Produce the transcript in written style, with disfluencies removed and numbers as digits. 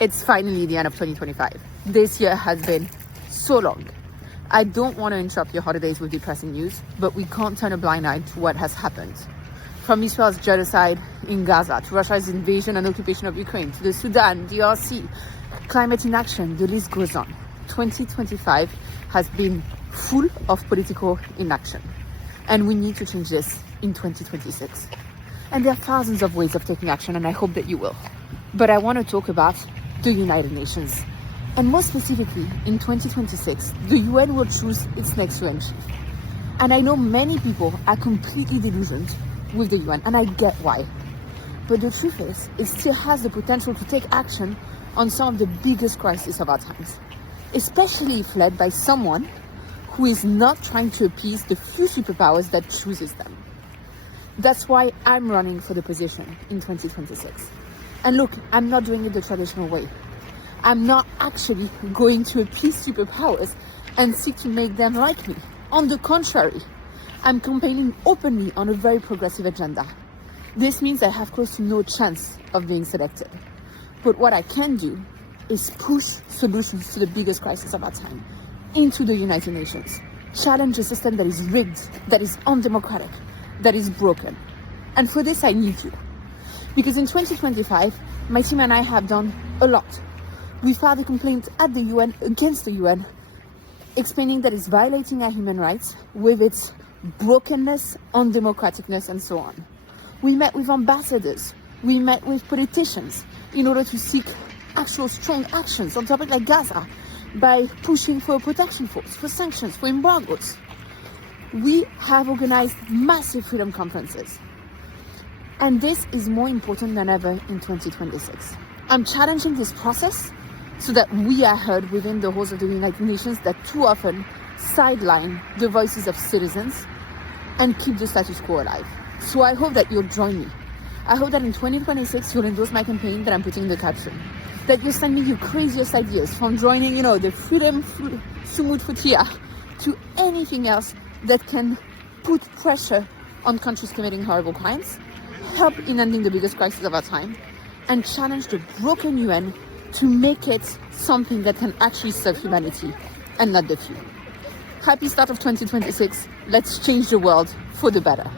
It's finally the end of 2025. This year has been so long. I don't want to interrupt your holidays with depressing news, but we can't turn a blind eye to what has happened. From Israel's genocide in Gaza, to Russia's invasion and occupation of Ukraine, to the Sudan, DRC, climate inaction, the list goes on. 2025 has been full of political inaction. And we need to change this in 2026. And there are thousands of ways of taking action, and I hope that you will. But I want to talk about the United Nations. And more specifically, in 2026, the UN will choose its next UN chief. And I know many people are completely delusioned with the UN, and I get why. But the truth is, it still has the potential to take action on some of the biggest crises of our times, especially if led by someone who is not trying to appease the few superpowers that chooses them. That's why I'm running for the position in 2026. And look, I'm not doing it the traditional way. I'm not actually going to appease superpowers and seek to make them like me. On the contrary, I'm campaigning openly on a very progressive agenda. This means I have close to no chance of being selected. But what I can do is push solutions to the biggest crisis of our time into the United Nations. Challenge a system that is rigged, that is undemocratic, that is broken. And for this, I need you. Because in 2025, my team and I have done a lot. We filed a complaint at the UN against the UN, explaining that it's violating our human rights with its brokenness, undemocraticness, and so on. We met with ambassadors. We met with politicians in order to seek actual strong actions on topics like Gaza by pushing for a protection force, for sanctions, for embargoes. We have organized massive freedom conferences. And this is more important than ever in 2026. I'm challenging this process so that we are heard within the halls of the United Nations that too often sideline the voices of citizens and keep the status quo alive. So I hope that you'll join me. I hope that in 2026 you'll endorse my campaign that I'm putting in the caption. That you'll send me your craziest ideas, from joining, the Freedom Sumut Futia to anything else that can put pressure on countries committing horrible crimes, help in ending the biggest crisis of our time, and challenge the broken UN to make it something that can actually serve humanity and not the few. Happy start of 2026. Let's change the world for the better.